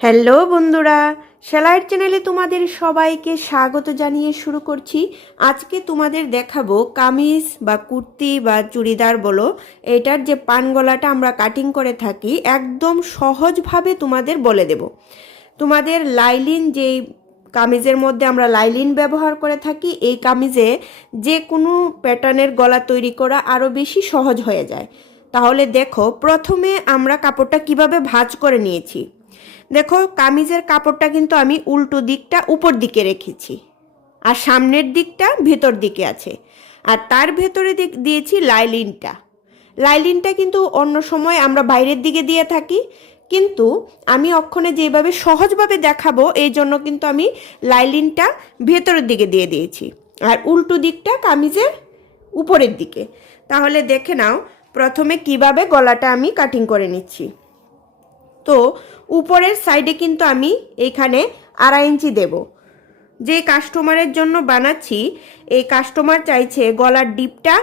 Hello বন্ধুরা, সেলাইয়ের চ্যানেলে তোমাদের সবাইকে স্বাগত জানিয়ে শুরু করছি। আজকে তোমাদের দেখাবো কামিজ বা কুর্তি বা চুড়িদার বলো। এটার যে পান গলাটা আমরা কাটিং করে থাকি, একদম সহজভাবে তোমাদের বলে দেব। তোমাদের লাইলিন যেই কামিজের মধ্যে আমরা লাইলিন ব্যবহার করে থাকি, এই কামিজে যে কোনো প্যাটার্নের গলা তৈরি করা আরও বেশি সহজ হয়ে যায়। তাহলে দেখো, প্রথমে আমরা কাপড়টা কীভাবে ভাঁজ করে নিয়েছি। দেখো, কামিজের কাপড়টা কিন্তু আমি উল্টো দিকটা উপর দিকে রেখেছি আর সামনের দিকটা ভেতর দিকে আছে। আর তার ভেতরে দিয়েছি লাইলিনটা। লাইলিনটা কিন্তু অন্য সময় আমরা বাইরের দিকে দিয়ে থাকি, কিন্তু আমি অক্ষণে যেভাবে সহজভাবে দেখাবো, এই জন্য কিন্তু আমি লাইলিনটা ভেতরের দিকে দিয়ে দিয়েছি আর উল্টো দিকটা কামিজের উপরের দিকে। তাহলে দেখে নাও, প্রথমে কীভাবে গলাটা আমি কাটিং করে নিচ্ছি। তো উপরের সাইডে কিন্তু আমি এইখানে আড়াই ইঞ্চি দেব। যে কাস্টমারের জন্য বানাচ্ছি, এই কাস্টমার চাইছে গলার ডিপটা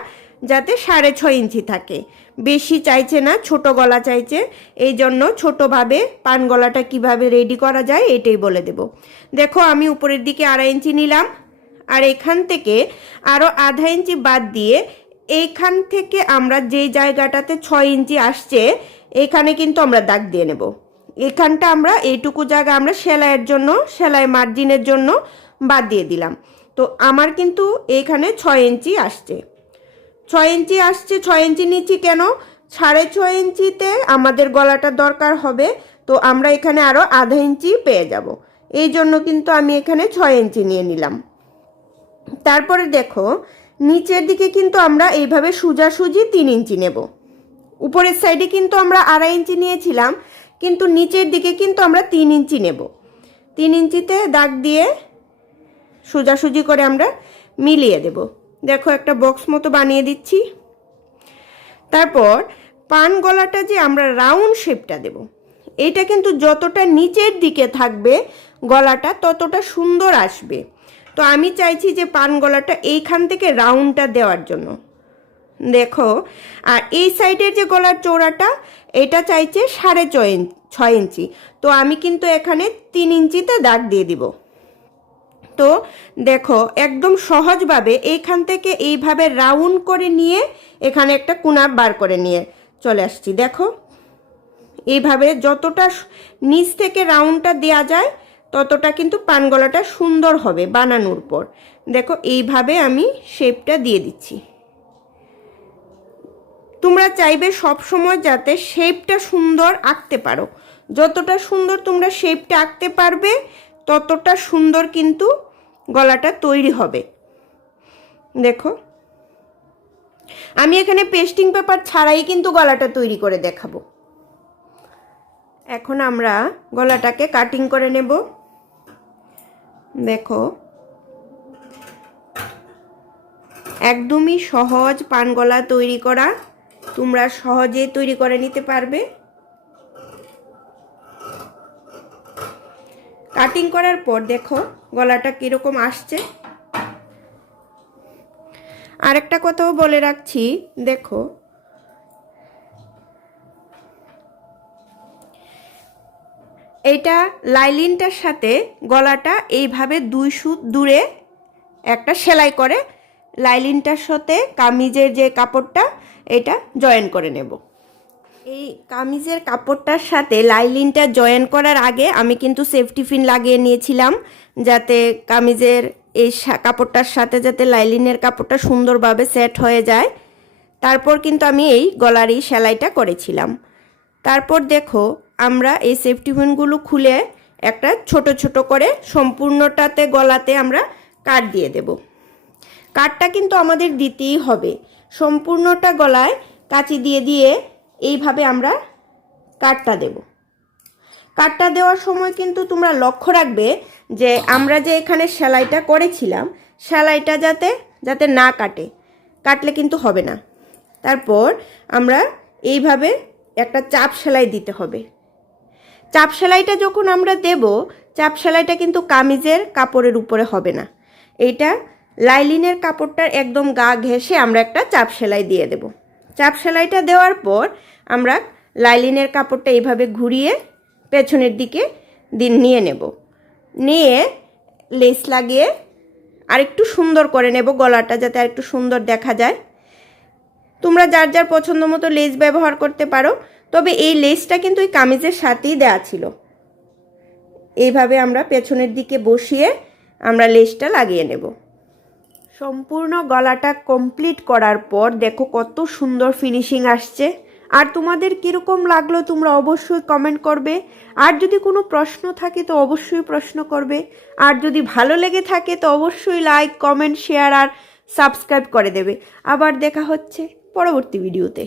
যাতে সাড়ে ছয় ইঞ্চি থাকে। বেশি চাইছে না, ছোট গলা চাইছে। এই জন্য ছোটোভাবে পান গলাটা কীভাবে রেডি করা যায় এটাই বলে দেব। দেখো, আমি উপরের দিকে আড়াই ইঞ্চি নিলাম। আর এখান থেকে আরও আধা ইঞ্চি বাদ দিয়ে এইখান থেকে আমরা যেই জায়গাটাতে ছয় ইঞ্চি আসছে এখানে কিন্তু আমরা দাগ দিয়ে নেব। এখানটা আমরা এইটুকু জায়গা আমরা সেলাইয়ের জন্য, সেলাই মার্জিনের জন্য বাদ দিয়ে দিলাম। তো আমার কিন্তু এইখানে ছয় ইঞ্চি আসছে। ছয় ইঞ্চি আসছে, ছয় ইঞ্চি নিচ্ছি কেন? সাড়ে ছয় ইঞ্চিতে আমাদের গলাটা দরকার হবে, তো আমরা এখানে আরও আধা ইঞ্চি পেয়ে যাব। এই জন্য কিন্তু আমি এখানে ছয় ইঞ্চি নিয়ে নিলাম। তারপরে দেখো, নিচের দিকে কিন্তু আমরা এইভাবে সোজাসুজি তিন ইঞ্চি নেব। উপরের সাইডে কিন্তু আমরা আড়াই ইঞ্চি নিয়েছিলাম, কিন্তু নিচের দিকে কিন্তু আমরা তিন ইঞ্চি নেব। তিন ইঞ্চিতে দাগ দিয়ে সোজাসুজি করে আমরা মিলিয়ে দেব। দেখো একটা বক্স মতো বানিয়ে দিচ্ছি। তারপর পান গলাটা যে আমরা রাউন্ড শেপটা দেব এইটা কিন্তু যতটা নিচের দিকে থাকবে গলাটা ততটা সুন্দর আসবে। তো আমি চাইছি যে পান গলাটা এইখান থেকে রাউন্ডটা দেওয়ার জন্য। দেখো, আর এই সাইডের যে গলার চৌড়াটা এটা চাইছে সাড়ে ছয় ইঞ্চি। তো আমি কিন্তু এখানে তিন ইঞ্চিতে দাগ দিয়ে দিব। তো দেখো, একদম সহজভাবে এইখান থেকে এইভাবে রাউন্ড করে নিয়ে এখানে একটা কুনা বার করে নিয়ে চলে আসছি। দেখো, এইভাবে যতটা নিচ থেকে রাউন্ডটা দেওয়া যায়, ততটা কিন্তু পান গলাটা সুন্দর হবে বানানোর পর। দেখো, এইভাবে আমি শেপটা দিয়ে দিচ্ছি। তোমরা চাইবে সব সময় যাতে শেপটা সুন্দর আঁকতে পারো। যতটা সুন্দর তোমরা শেপটা আঁকতে পারবে, ততটা সুন্দর কিন্তু গলাটা তৈরি হবে। দেখো। আমি এখানে পেস্টিং পেপার ছাড়াই কিন্তু গলাটা তৈরি করে দেখাবো। এখন আমরা গলাটাকে কাটিং করে নেব। দেখো। একদমই সহজ পান গলা তৈরি করা। তোমরা সহজে তৈরি করে নিতে পারবে। কাটিং করার পর দেখো গলাটা কীরকম আসছে। আরেকটা কথাও বলে রাখছি, দেখো। এইটা লাইলিনটার সাথে গলাটা এইভাবে দুই সুত দূরে একটা সেলাই করে। লাইলিনটার সাথে কামিজের যে কাপড়টা এটা জয়েন করে নেব। এই কামিজের কাপড়টার সাথে লাইলিনটা জয়েন করার আগে আমি কিন্তু সেফটি ফিন লাগিয়ে নিয়েছিলাম, যাতে কামিজের এই কাপড়টার সাথে যাতে লাইলিনের কাপড়টা সুন্দরভাবে সেট হয়ে যায়। তারপর কিন্তু আমি এই গলারই সেলাইটা করেছিলাম। তারপর দেখো, আমরা এই সেফটি পিনগুলো খুলে একটা ছোট ছোট করে সম্পূর্ণটাতে গলাতে আমরা কাট দিয়ে দেব। কাটটা কিন্তু আমাদের দিতেই হবে। সম্পূর্ণটা গলায় কাচি দিয়ে দিয়ে এইভাবে আমরা কাটটা দেব। কাটটা দেওয়ার সময় কিন্তু তোমরা লক্ষ্য রাখবে যে আমরা যে এখানে সেলাইটা করেছিলাম, সেলাইটা যাতে যাতে না কাটে, কাটলে কিন্তু হবে না। তারপর আমরা এইভাবে একটা চাপ সেলাই দিতে হবে। চাপ সেলাইটা যখন আমরা দেব, চাপ সেলাইটা কিন্তু কামিজের কাপড়ের উপরে হবে না। এইটা লাইলিনের কাপড়টার একদম গা ঘেঁষে আমরা একটা চাপ সেলাই দিয়ে দেব। চাপ সেলাইটা দেওয়ার পর আমরা লাইলিনের কাপড়টা এইভাবে ঘুরিয়ে পেছনের দিকে দিন নিয়ে নেব। নিয়ে লেস লাগিয়ে আর একটু সুন্দর করে নেব গলাটা যাতে আর একটু সুন্দর দেখা যায়। তোমরা যার যার পছন্দ মতো লেস ব্যবহার করতে পারো, তবে এই লেসটা কিন্তু এই কামিজের সাথেই দেওয়া ছিল। এইভাবে আমরা পেছনের দিকে বসিয়ে আমরা লেসটা লাগিয়ে নেব। সম্পূর্ণ গলাটা কমপ্লিট করার পর দেখো কত সুন্দর ফিনিশিং আসছে। আর তোমাদের কীরকম লাগল তোমরা অবশ্যই কমেন্ট করবে। আর যদি কোনো প্রশ্ন থাকে তো অবশ্যই প্রশ্ন করবে। আর যদি ভালো লেগে থাকে তো অবশ্যই লাইক কমেন্ট শেয়ার আর সাবস্ক্রাইব করে দেবে। আবার দেখা হচ্ছে পরবর্তী ভিডিওতে